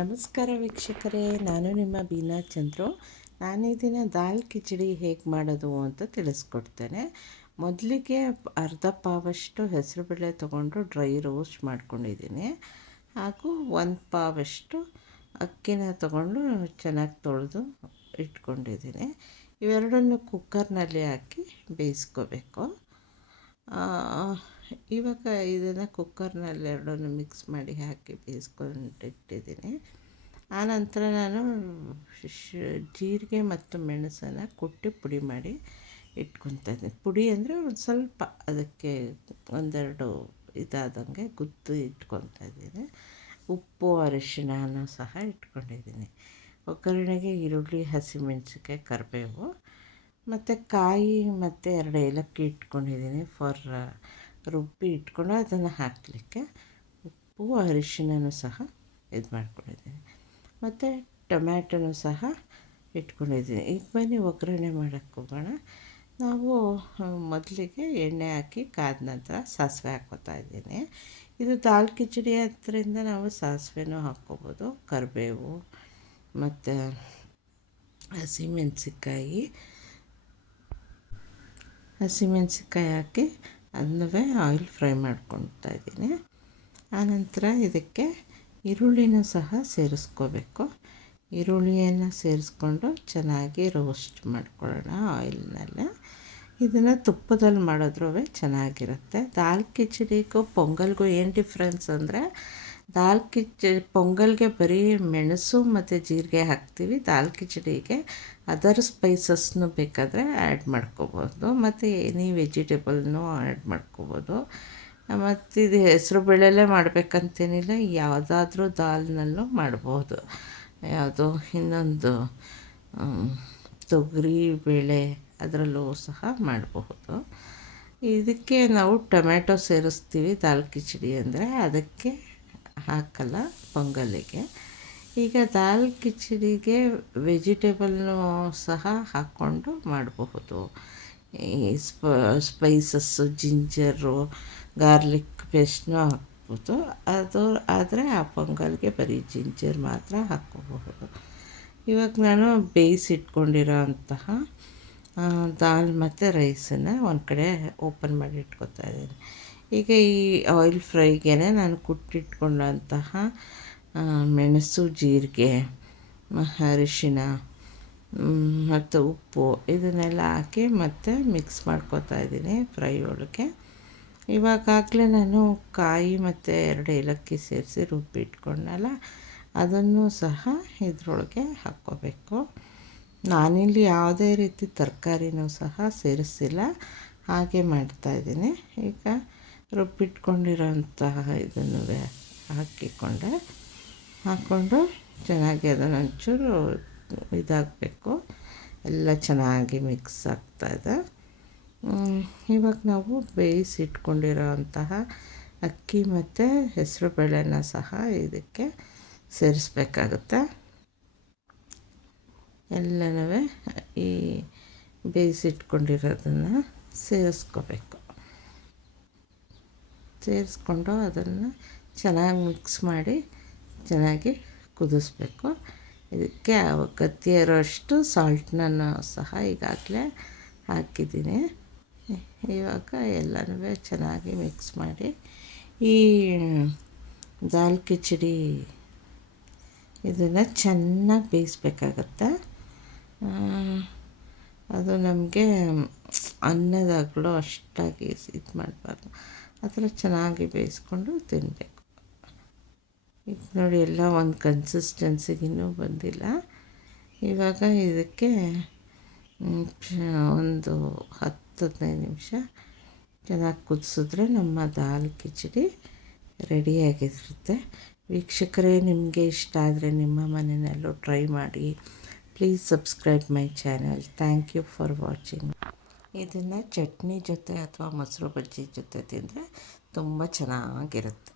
ನಮಸ್ಕಾರ ವೀಕ್ಷಕರೇ, ನಾನು ನಿಮ್ಮ ಬೀನಾ ಚಂದ್ರು. ನಾನು ಈ ದಿನ ದಾಲ್ ಕಿಚಡಿ ಹೇಗೆ ಮಾಡೋದು ಅಂತ ತಿಳಿಸ್ಕೊಡ್ತೇನೆ. ಮೊದಲಿಗೆ ಅರ್ಧ ಪಾವಷ್ಟು ಹೆಸರುಬೇಳೆ ತೊಗೊಂಡು ಡ್ರೈ ರೋಸ್ಟ್ ಮಾಡ್ಕೊಂಡಿದ್ದೀನಿ. ಹಾಗೂ ಒಂದು ಪಾವಷ್ಟು ಅಕ್ಕಿನ ತೊಗೊಂಡು ಚೆನ್ನಾಗಿ ತೊಳೆದು ಇಟ್ಕೊಂಡಿದ್ದೀನಿ. ಇವೆರಡನ್ನು ಕುಕ್ಕರ್ನಲ್ಲಿ ಹಾಕಿ ಬೇಯಿಸ್ಕೋಬೇಕು. ಇವಾಗ ಇದನ್ನು ಕುಕ್ಕರ್ನಲ್ಲಿ ಎರಡನ್ನು ಮಿಕ್ಸ್ ಮಾಡಿ ಹಾಕಿ ಬೇಯಿಸ್ಕೊಂಡಿಟ್ಟಿದ್ದೀನಿ. ಆನಂತರ ನಾನು ಜೀರಿಗೆ ಮತ್ತು ಮೆಣಸನ್ನು ಕುಟ್ಟಿ ಪುಡಿ ಮಾಡಿ ಇಟ್ಕೊತಾಯಿದ್ದೀನಿ. ಪುಡಿ ಅಂದರೆ ಒಂದು ಸ್ವಲ್ಪ ಅದಕ್ಕೆ ಒಂದೆರಡು ಇದಾದಂಗೆ ಗುದ್ದು ಇಟ್ಕೊತಾಯಿದ್ದೀನಿ. ಉಪ್ಪು ಅರಿಶಿಣನೂ ಸಹ ಇಟ್ಕೊಂಡಿದ್ದೀನಿ. ಒಗ್ಗರಣೆಗೆ ಈರುಳ್ಳಿ, ಹಸಿಮೆಣಸಿನ್ಕಾಯಿ, ಕರಿಬೇವು ಮತ್ತು ಕಾಯಿ ಮತ್ತು 2 ಏಲಕ್ಕಿ ಇಟ್ಕೊಂಡಿದ್ದೀನಿ ರುಬ್ಬಿ ಇಟ್ಕೊಂಡು ಅದನ್ನು ಹಾಕಲಿಕ್ಕೆ. ಉಪ್ಪು ಅರಿಶಿಣನೂ ಸಹ ಇದು ಮಾಡ್ಕೊಂಡಿದ್ದೀನಿ. ಮತ್ತು ಟೊಮ್ಯಾಟೊನೂ ಸಹ ಇಟ್ಕೊಂಡಿದ್ದೀನಿ. ಈಗ ಬನ್ನಿ ಒಗ್ಗರಣೆ ಮಾಡೋಕ್ಕೆ ಹೋಗೋಣ. ನಾವು ಮೊದಲಿಗೆ ಎಣ್ಣೆ ಹಾಕಿ ಕಾದ ನಂತರ ಸಾಸಿವೆ ಹಾಕ್ಕೋತಾ ಇದ್ದೀನಿ. ಇದು ದಾಲ್ ಕಿಚಡಿ ಆದ್ದರಿಂದ ನಾವು ಸಾಸಿವೆನೂ ಹಾಕ್ಕೋಬೋದು, ಕರಿಬೇವು ಮತ್ತು ಹಸಿಮೆಣಸಿನ್ಕಾಯಿ ಹಾಕಿ ಅದನ್ನೂ ಆಯಿಲ್ ಫ್ರೈ ಮಾಡ್ಕೊಳ್ತಾ ಇದ್ದೀನಿ. ಆನಂತರ ಇದಕ್ಕೆ ಈರುಳ್ಳಿನೂ ಸಹ ಸೇರಿಸ್ಕೋಬೇಕು. ಈರುಳ್ಳಿಯನ್ನು ಸೇರಿಸ್ಕೊಂಡು ಚೆನ್ನಾಗಿ ರೋಸ್ಟ್ ಮಾಡ್ಕೊಳ್ಳೋಣ ಆಯಿಲ್ನಲ್ಲೇ. ಇದನ್ನು ತುಪ್ಪದಲ್ಲಿ ಮಾಡಿದ್ರೂ ಚೆನ್ನಾಗಿರುತ್ತೆ. ದಾಲ್ ಕಿಚಡಿಗೂ ಪೊಂಗಲ್ಗೂ ಏನು ಡಿಫ್ರೆನ್ಸ್ ಅಂದರೆ, ಪೊಂಗಲ್ಗೆ ಬರೀ ಮೆಣಸು ಮತ್ತು ಜೀರಿಗೆ ಹಾಕ್ತೀವಿ. ದಾಲ್ ಕಿಚಡಿಗೆ ಅದರ್ ಸ್ಪೈಸಸ್ನು ಬೇಕಾದರೆ ಆ್ಯಡ್ ಮಾಡ್ಕೋಬೋದು, ಮತ್ತು ಎನಿ ವೆಜಿಟೇಬಲ್ನೂ ಆ್ಯಡ್ ಮಾಡ್ಕೋಬೋದು. ಮತ್ತು ಇದು ಹೆಸರು ಬೇಳೆಯಲ್ಲೇ ಮಾಡಬೇಕಂತೇನಿಲ್ಲ, ಯಾವುದಾದ್ರೂ ದಾಲ್ನಲ್ಲೂ ಮಾಡ್ಬೋದು. ಯಾವುದೋ ಇನ್ನೊಂದು ತೊಗರಿ ಬೇಳೆ ಅದರಲ್ಲೂ ಸಹ ಮಾಡಬಹುದು. ಇದಕ್ಕೆ ನಾವು ಟೊಮ್ಯಾಟೊ ಸೇರಿಸ್ತೀವಿ ದಾಲ್ ಕಿಚಡಿ ಅಂದರೆ, ಅದಕ್ಕೆ ಹಾಕಲ್ಲ ಪೊಂಗಲಿಗೆ. ಈಗ ದಾಲ್ ಕಿಚಡಿಗೆ ವೆಜಿಟೇಬಲ್ನೂ ಸಹ ಹಾಕ್ಕೊಂಡು ಮಾಡಬಹುದು. ಈ ಸ್ಪೈಸಸ್ಸು, ಜಿಂಜರು, ಗಾರ್ಲಿಕ್ ಪೇಸ್ಟ್ನೂ ಹಾಕ್ಬೋದು. ಆದರೆ ಆ ಪೊಂಗಲ್ಗೆ ಬರೀ ಜಿಂಜರ್ ಮಾತ್ರ ಹಾಕ್ಕೋಬಹುದು. ಇವಾಗ ನಾನು ಬೇಯಿಸಿಟ್ಕೊಂಡಿರೋ ಅಂತಹ ದಾಲ್ ಮತ್ತು ರೈಸನ್ನು ಒಂದು ಕಡೆ ಓಪನ್ ಮಾಡಿ ಇಟ್ಕೊತಾ ಇದ್ದೀನಿ. ಈಗ ಈ ಆಯಿಲ್ ಫ್ರೈಗೆ ನಾನು ಕುಟ್ಟಿಟ್ಕೊಂಡಂತಹ ಮೆಣಸು, ಜೀರಿಗೆ, ಅರಿಶಿಣ ಮತ್ತು ಉಪ್ಪು ಇದನ್ನೆಲ್ಲ ಹಾಕಿ ಮತ್ತೆ ಮಿಕ್ಸ್ ಮಾಡ್ಕೊತಾ ಇದ್ದೀನಿ ಫ್ರೈ ಒಳಗೆ. ಇವಾಗಲೇ ನಾನು ಕಾಯಿ ಮತ್ತು 2 ಏಲಕ್ಕಿ ಸೇರಿಸಿ ರುಬ್ಬಿ ಇಟ್ಕೊಂಡಲ್ಲ, ಅದನ್ನು ಸಹ ಇದರೊಳಗೆ ಹಾಕ್ಕೋಬೇಕು. ನಾನಿಲ್ಲಿ ಯಾವುದೇ ರೀತಿ ತರಕಾರಿನೂ ಸಹ ಸೇರಿಸಿಲ್ಲ, ಹಾಗೆ ಮಾಡ್ತಾಯಿದ್ದೀನಿ. ಈಗ ರುಬ್ಬಿಟ್ಕೊಂಡಿರೋಂತಹ ಇದನ್ನು ಹಾಕ್ಕೊಂಡು ಚೆನ್ನಾಗಿ ಅದನ್ನು ಒಂಚೂರು ಇದಾಗಬೇಕು, ಎಲ್ಲ ಚೆನ್ನಾಗಿ ಮಿಕ್ಸ್ ಆಗ್ತಾಯಿದೆ. ಇವಾಗ ನಾವು ಬೇಯಿಸಿಟ್ಕೊಂಡಿರೋ ಅಂತಹ ಅಕ್ಕಿ ಮತ್ತು ಹೆಸರು ಬೇಳೆನ ಸಹ ಇದಕ್ಕೆ ಸೇರಿಸ್ಬೇಕಾಗುತ್ತೆ. ಎಲ್ಲನೂ ಈ ಬೇಯಿಸಿಟ್ಕೊಂಡಿರೋದನ್ನು ಸೇರಿಸ್ಕೋಬೇಕು. ಸೇರಿಸ್ಕೊಂಡು ಅದನ್ನು ಚೆನ್ನಾಗಿ ಮಿಕ್ಸ್ ಮಾಡಿ ಚೆನ್ನಾಗಿ ಕುದಿಸ್ಬೇಕು. ಇದಕ್ಕೆ ಅಗತ್ಯ ಇರೋಷ್ಟು ಸಾಲ್ಟನ್ನು ಸಹ ಈಗಾಗಲೇ ಹಾಕಿದ್ದೀನಿ. ಇವಾಗ ಎಲ್ಲನೂ ಚೆನ್ನಾಗಿ ಮಿಕ್ಸ್ ಮಾಡಿ ಈ ದಾಲ್ ಕಿಚಡಿ ಇದನ್ನು ಚೆನ್ನಾಗಿ ಬೇಯಿಸ್ಬೇಕಾಗತ್ತೆ. ಅದು ನಮಗೆ ಅನ್ನದಾಗಲೂ ಅಷ್ಟಾಗಿ ಇದು ಮಾಡಬಾರ್ದು, ಆ ಥರ ಚೆನ್ನಾಗಿ ಬೇಯಿಸ್ಕೊಂಡು ತಿನ್ನಬೇಕು. ಈಗ ನೋಡಿ, ಎಲ್ಲ ಒಂದು ಕನ್ಸಿಸ್ಟೆನ್ಸಿಗೆ ಇನ್ನೂ ಬಂದಿಲ್ಲ. ಇವಾಗ ಇದಕ್ಕೆ ಒಂದು 10-15 ನಿಮಿಷ ಚೆನ್ನಾಗಿ ಕುದಿಸಿದ್ರೆ ನಮ್ಮ ದಾಲ್ ಕಿಚಡಿ ರೆಡಿಯಾಗಿರುತ್ತೆ. ವೀಕ್ಷಕರೇ, ನಿಮಗೆ ಇಷ್ಟ ಆದರೆ ನಿಮ್ಮ ಮನೆಯಲ್ಲೂ ಟ್ರೈ ಮಾಡಿ. Please subscribe my channel. Thank you for watching. ಇದನ್ನು ಚಟ್ನಿ ಜೊತೆ ಅಥವಾ ಮೊಸರು ಬಜ್ಜಿ ಜೊತೆ ತಿಂದರೆ ತುಂಬ ಚೆನ್ನಾಗಿರುತ್ತೆ.